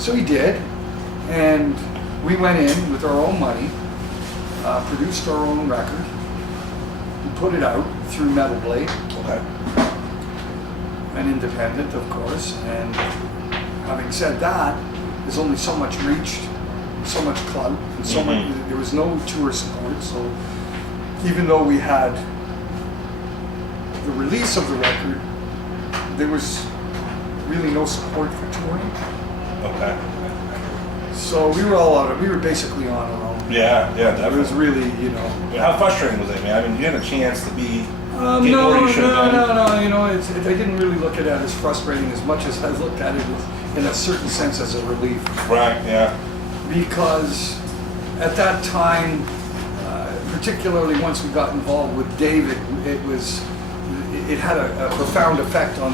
So he did, and we went in with our own money, produced our own record, and put it out through Metal Blade. Okay. An independent, of course, and having said that, there's only so much reach, so much clout, and so much, there was no tour support, so even though we had the release of the record, there was really no support for touring. Okay. So we were basically on our own. Yeah, definitely. It was really, you know. How frustrating was it, man? I mean, you had a chance to be No, you know, I didn't really look at it as frustrating as much as I looked at it as, in a certain sense, as a relief. Right, yeah. Because at that time, particularly once we got involved with David, it had a profound effect on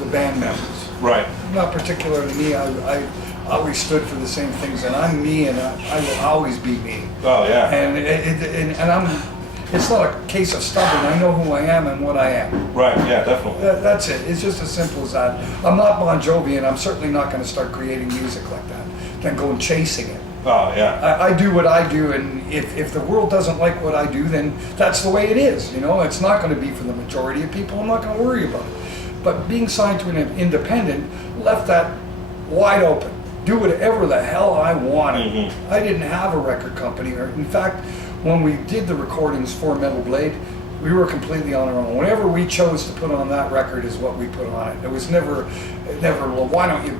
the band members. Right. Not particularly me. I always stood for the same things, and I'm me, and I will always be me. Oh yeah. And I'm. It's not a case of stubborn. I know who I am and what I am. Right. Yeah. Definitely. That's it. It's just as simple as that. I'm not Bon Jovi, and I'm certainly not going to start creating music like that. Then go and chasing it. Oh yeah. I do what I do, and if the world doesn't like what I do, then that's the way it is. You know, it's not going to be for the majority of people. I'm not going to worry about it. But being signed to an independent left that wide open. Do whatever the hell I wanted. I didn't have a record company. In fact, when we did the recordings for Metal Blade, we were completely on our own. Whatever we chose to put on that record is what we put on it. It was never, well, why don't you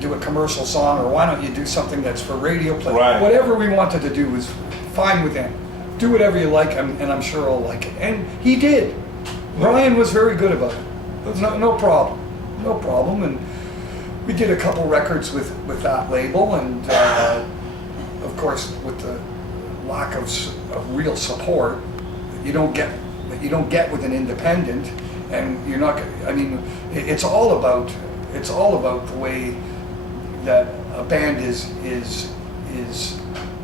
do a commercial song, or why don't you do something that's for radio play? Right. Whatever we wanted to do was fine with him. Do whatever you like, and I'm sure I'll like it. And he did. Brian was very good about it. No problem. And we did a couple records with that label, and of course with the lack of real support that you don't get with an independent, and you're not. I mean, it's all about the way that a band is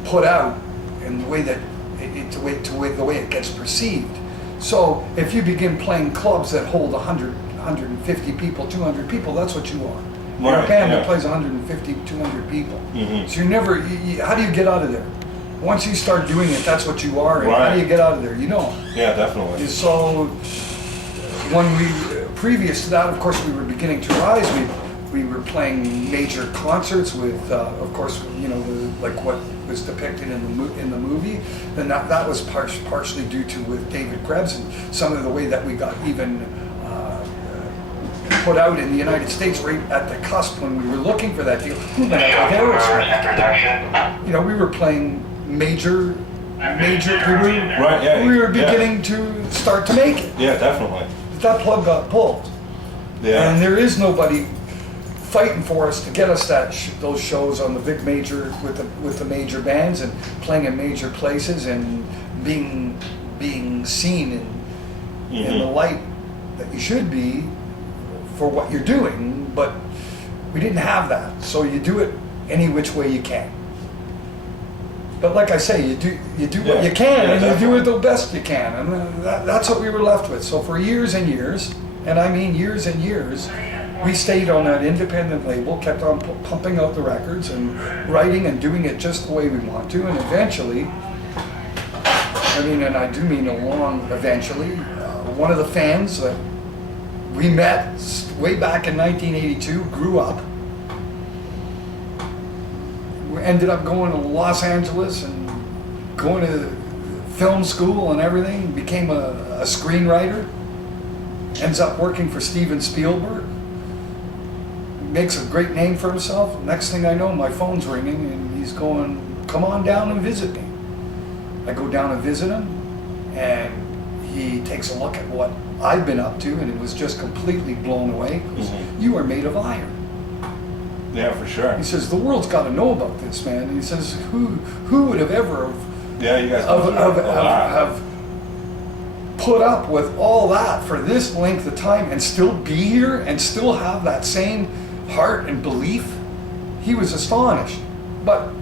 put out, and the way that the way it gets perceived. So if you begin playing clubs that hold 100, 150 people, 200 people, that's what you are. You're a band that plays 150, 200 people. So you're never. How do you get out of there? Once you start doing it, that's what you are, and how do you get out of there? You know. Yeah, definitely. So when previous to that, of course, we were beginning to rise. We were playing major concerts with, of course, you know, like what was depicted in the movie, and that was partially due to with David Krebs and some of the way that we got even put out in the United States right at the cusp when we were looking for that deal. You know, we were playing major. We were beginning to start to make it. Yeah, definitely. That plug got pulled. Yeah. And there is nobody fighting for us to get us those shows on the big major with the major bands and playing in major places and being seen in the light that you should be for what you're doing. But we didn't have that, so you do it any which way you can. But like I say, you do what you can, and you do it the best you can, and that's what we were left with. So for years and years, and I mean years and years, we stayed on that independent label, kept on pumping out the records and writing and doing it just the way we want to, and eventually, I mean, and I do mean eventually, one of the fans that we met way back in 1982 grew up. We ended up going to Los Angeles and going to film school and everything, became a screenwriter, ends up working for Steven Spielberg, makes a great name for himself. Next thing I know, my phone's ringing and he's going, come on down and visit me. I go down and visit him, and he takes a look at what I've been up to, and it was just completely blown away. You are made of iron. Yeah, for sure. He says, the world's got to know about this, man. And he says, who would have ever you guys have put up with all that for this length of time and still be here and still have that same heart and belief? He was astonished. But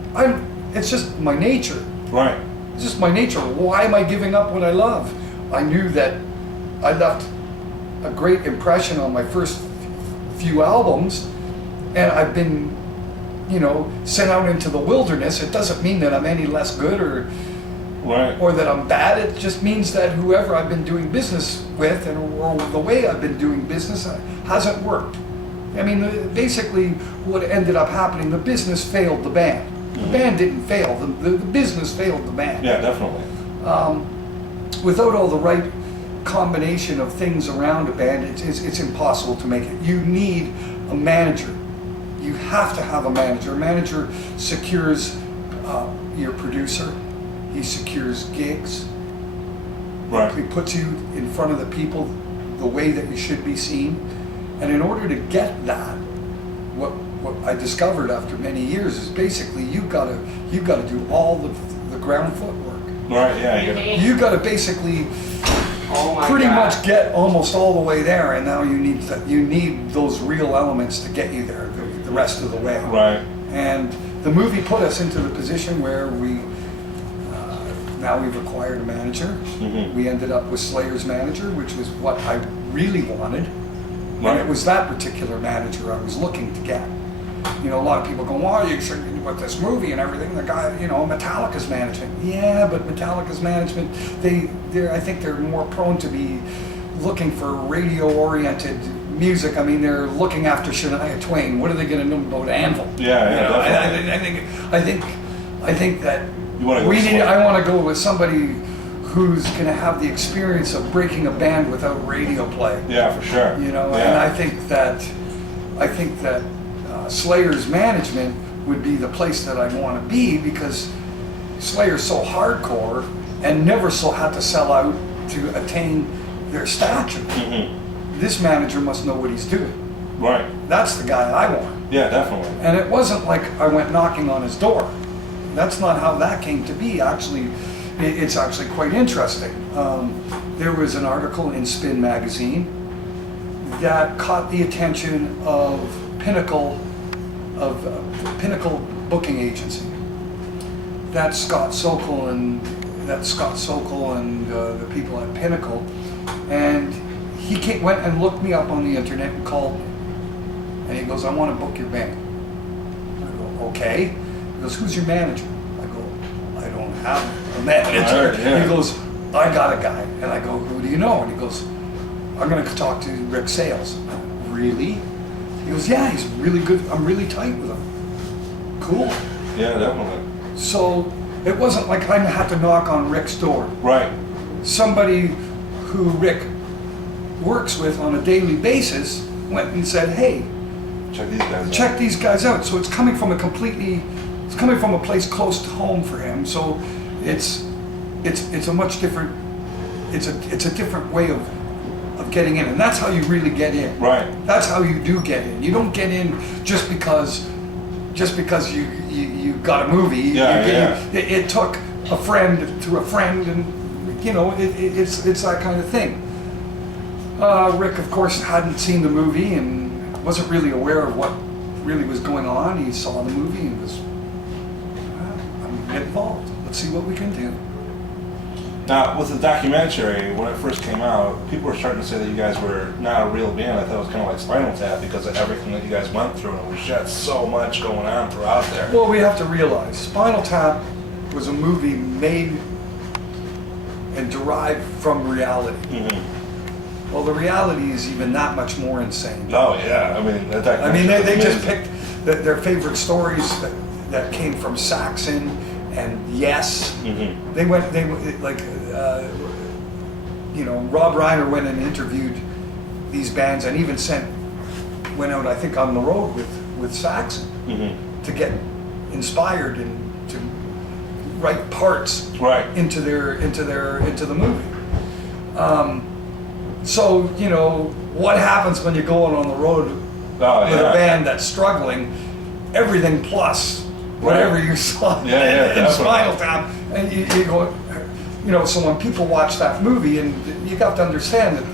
it's just my nature. Right. It's just my nature. Why am I giving up what I love? I knew that I left a great impression on my first few albums, and I've been you know, sent out into the wilderness, it doesn't mean that I'm any less good Right. or that I'm bad. It just means that whoever I've been doing business with or the way I've been doing business hasn't worked. I mean, basically what ended up happening, the business failed the band. The band didn't fail, the business failed the band. Yeah, definitely. Without all the right combination of things around a band, it's impossible to make it. You need a manager. You have to have a manager. A manager secures your producer. He secures gigs. Right. He puts you in front of the people the way that you should be seen. And in order to get that, what I discovered after many years is basically you've got to do all the ground footwork. Right. Yeah. You got to basically Oh my pretty God. much get almost all the way there, and now you need those real elements to get you there the rest of the way. Right. And the movie put us into the position where now we've acquired a manager. Mhm. We ended up with Slayer's manager, which was what I really wanted. Right. And it was that particular manager I was looking to get. You know, a lot of people go, "Well, you should with this movie and everything." The guy, you know, Metallica's management. Yeah, but Metallica's management, I think they're more prone to be looking for radio-oriented music. I mean, they're looking after Shania Twain. What are they going to know about Anvil? Yeah, You know, definitely. I think that You wanna go we need. slow. I want to go with somebody who's going to have the experience of breaking a band without radio play. Yeah, for sure. You know, Yeah. and I think that Slayer's management would be the place that I'd want to be, because Slayer's so hardcore and never had to sell out to attain their stature. Mhm. This manager must know what he's doing. Right. That's the guy I want. Yeah, definitely. And it wasn't like I went knocking on his door. That's not how that came to be. Actually, it's actually quite interesting. There was an article in Spin magazine that caught the attention of Pinnacle Booking Agency. That's Scott Sokol and the people at Pinnacle, and he went and looked me up on the internet and called me, and he goes, "I want to book your band." I go, "Okay." He goes, "Who's your manager?" I go, "I don't have a manager." Right, yeah. He goes, "I got a guy." And I go, "Who do you know?" And he goes, "I'm going to talk to Rick Sales." I go, "Really?" He goes, "Yeah, he's really good. I'm really tight with him." Cool. Yeah, definitely. So it wasn't like I had to knock on Rick's door. Right. Somebody who Rick works with on a daily basis went and said, "Hey, Check these guys out. check these guys out." So it's coming from a place close to home for him. So it's a much different, it's a different way of getting in, and that's how you really get in. Right. That's how you do get in. You don't get in just because you got a movie. Yeah. It took a friend to a friend, and you know it's that kind of thing. Rick, of course, hadn't seen the movie and wasn't really aware of what really was going on. He saw the movie and was, "I'm get involved. Let's see what we can do." Now, with the documentary, when it first came out, people were starting to say that you guys were not a real band. I thought it was kind of like Spinal Tap because of everything that you guys went through, and it was just so much going on throughout there. Well, we have to realize Spinal Tap was a movie made and derived from reality. Mhm. Well, the reality is even that much more insane. Oh yeah, I mean that I mean, documentary they was just amazing. picked their favorite stories that came from Saxon and Yes. Mhm. They like, you know, Rob Reiner went and interviewed these bands and even went out, I think, on the road with Saxon Mhm. to get inspired and to write parts Right. into the movie. So, you know, what happens when you're going on the road Oh with a yeah. band that's struggling? Everything plus whatever Right. you saw Yeah, yeah, in Spinal definitely. Tap, and you go, you know. So when people watch that movie, and you got to understand that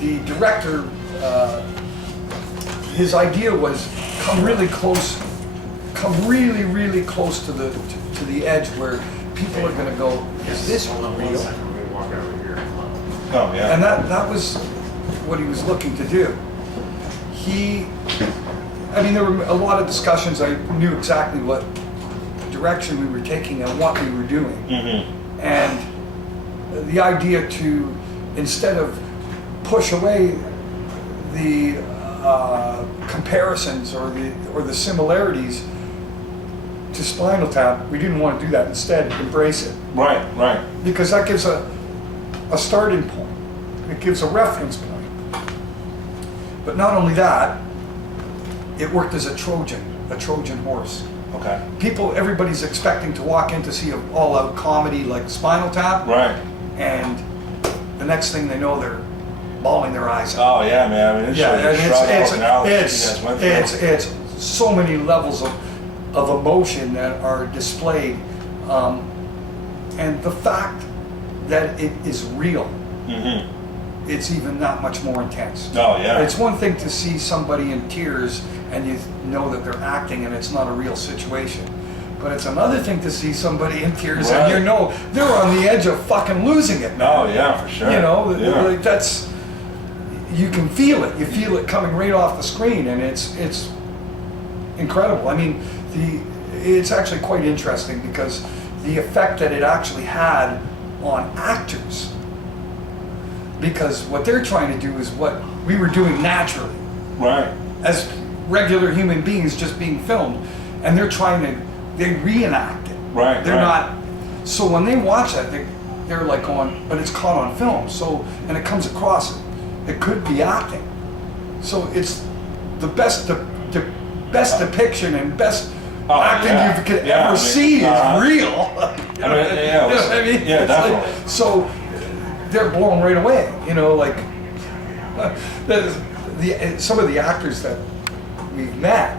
the director, his idea was come really close to the edge where people are going to go, "Is this Hold on one real?" second, we're gonna walk over here. Oh yeah. And that was what he was looking to do. I mean, there were a lot of discussions. I knew exactly what direction we were taking and what we were doing. Mm-hmm. And the idea to, instead of push away the comparisons or the similarities to Spinal Tap, we didn't want to do that. Instead, embrace it. Right, right. Because that gives a starting point. It gives a reference point. But not only that, it worked as a Trojan horse. Okay. Everybody's expecting to walk in to see an all-out comedy like Spinal Tap. Right. And the next thing they know, they're bawling their eyes out. Oh yeah, man. I mean, it's so many levels of emotion that are displayed, and the fact that it is real, it's even that much more intense. Oh yeah. It's one thing to see somebody in tears and you know that they're acting and it's not a real situation. But it's another thing to see somebody in tears and you know they're on the edge of fucking losing it, man. Oh yeah, for sure. You know, yeah. like you can feel it. You feel it coming right off the screen, and it's incredible. I mean, it's actually quite interesting because the effect that it actually had on actors, because what they're trying to do is what we were doing naturally. Right. As regular human beings just being filmed, and they reenact it. Right. They're not. So when they watch that, they're like going, but it's caught on film. So, and it comes across, it could be acting. So it's the best depiction and best acting you could ever see is real. You know what I mean? Yeah, it's definitely. like, so they're blown right away. You know, like some of the actors that we've met,